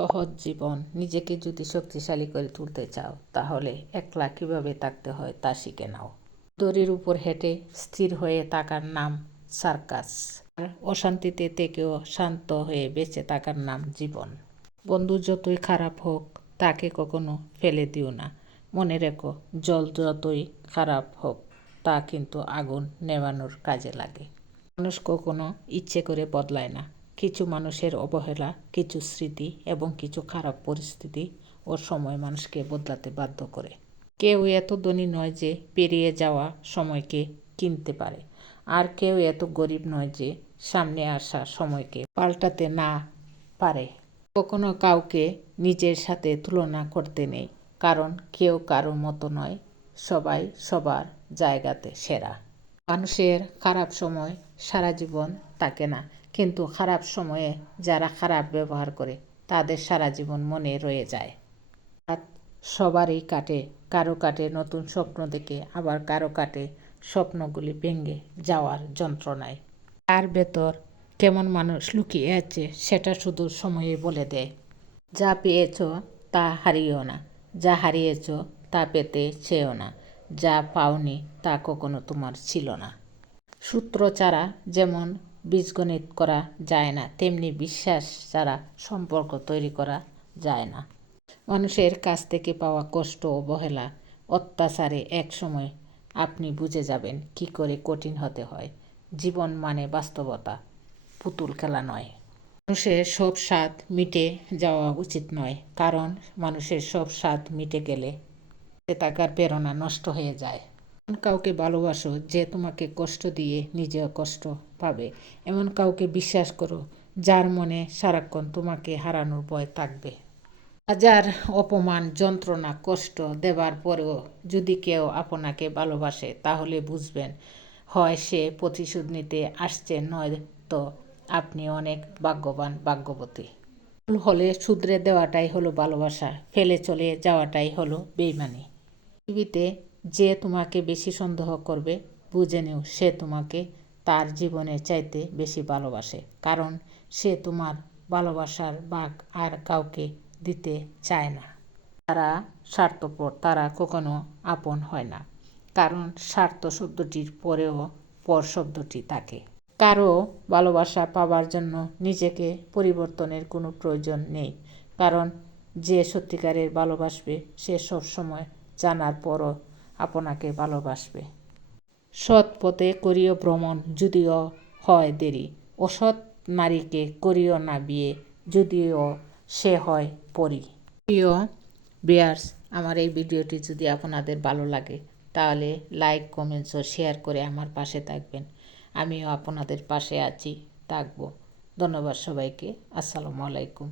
সহজ জীবন নিজেকে যদি শক্তিশালী করে তুলতে চাও তাহলে একলা কীভাবে থাকতে হয় তা শিখে নাও। দড়ির উপর হেঁটে স্থির হয়ে থাকার নাম সার্কাস, আর অশান্তিতে থেকেও শান্ত হয়ে বেঁচে থাকার নাম জীবন। বন্ধু যতই খারাপ হোক তাকে কখনো ফেলে দিও না। মনে রেখো, জল যতই খারাপ হোক তা কিন্তু আগুন নেভানোর কাজে লাগে। মানুষ কখনো ইচ্ছে করে বদলায় না। কিছু মানুষের অবহেলা, কিছু স্মৃতি এবং কিছু খারাপ পরিস্থিতি ও সময় মানুষকে বদলাতে বাধ্য করে। কেউ এত ধনী নয় যে পেরিয়ে যাওয়া সময়কে কিনতে পারে, আর কেউ এত গরিব নয় যে সামনে আসা সময়কে পাল্টাতে না পারে। কখনো কাউকে নিজের সাথে তুলনা করতে নেই, কারণ কেউ কারো মতো নয়, সবাই সবার জায়গাতে সেরা। মানুষের খারাপ সময় সারা জীবন থাকে না, কিন্তু খারাপ সময়ে যারা খারাপ ব্যবহার করে তাদের সারা জীবন মনে রয়ে যায়। সবারই কাটে, কারো কাটে নতুন স্বপ্ন দেখে, আবার কারো কাটে স্বপ্নগুলি ভেঙে যাওয়ার যন্ত্রণায়। তার ভেতর কেমন মানুষ লুকিয়ে আছে সেটা শুধু সময়ে বলে দেয়। যা পেয়েছ তা হারিও না, যা হারিয়েছ তা পেতে চেয়েও না, যা পাওনি তা কখনো তোমার ছিল না। সূত্র ছাড়া যেমন বীজগণিত করা যায় না, তেমনি বিশ্বাস ছাড়া সম্পর্ক তৈরি করা যায় না। মানুষের কাছ থেকে পাওয়া কষ্ট, অবহেলা, অত্যাচারে এক সময় আপনি বুঝে যাবেন কি করে কঠিন হতে হয়। জীবন মানে বাস্তবতা, পুতুল খেলা নয়। মানুষের সব স্বাদ মিটে যাওয়া উচিত নয়, কারণ মানুষের সব স্বাদ মিটে গেলে থাকার প্রেরণা নষ্ট হয়ে যায়। এমন কাউকে ভালোবাসো যে তোমাকে কষ্ট দিয়ে নিজেও কষ্ট পাবে। এমন কাউকে বিশ্বাস করো যার মনে সারাক্ষণ তোমাকে হারানোর ভয় থাকবে। হাজার অপমান, যন্ত্রণা, কষ্ট দেবার পরেও যদি কেউ আপনাকে ভালোবাসে তাহলে বুঝবেন, হয় সে প্রতিশোধ নিতে আসছে, নয়তো আপনি অনেক ভাগ্যবান, ভাগ্যবতী। ভুল হলে শুধরে দেওয়াটাই হলো ভালোবাসা, ফেলে চলে যাওয়াটাই হলো বেইমানি। পৃথিবীতে যে তোমাকে বেশি সন্দেহ করবে, বুঝে নিও সে তোমাকে তার জীবনের চাইতে বেশি ভালোবাসে, কারণ সে তোমার ভালোবাসার ভাগ আর কাউকে দিতে চায় না। তারা স্বার্থপর, তারা কখনো আপন হয় না, কারণ স্বার্থ শব্দটির পরেও পর শব্দটি থাকে। কারো ভালোবাসা পাওয়ার জন্য নিজেকে পরিবর্তনের কোনো প্রয়োজন নেই, কারণ যে সত্যিকারের ভালোবাসবে সে সবসময় জানার পরও আপনাকে ভালোবাসবে। সৎ পথে করিও ভ্রমণ, যদিও হয় দেরি। অসৎ নারীকে করিও না বিয়ে, যদিও সে হয় পরী। প্রিয় ভিউয়ার্স, আমার এই ভিডিওটি যদি আপনাদের ভালো লাগে তাহলে লাইক, কমেন্টস ও শেয়ার করে আমার পাশে থাকবেন। আমিও আপনাদের পাশে আছি, থাকবো। ধন্যবাদ সবাইকে। আসসালামু আলাইকুম।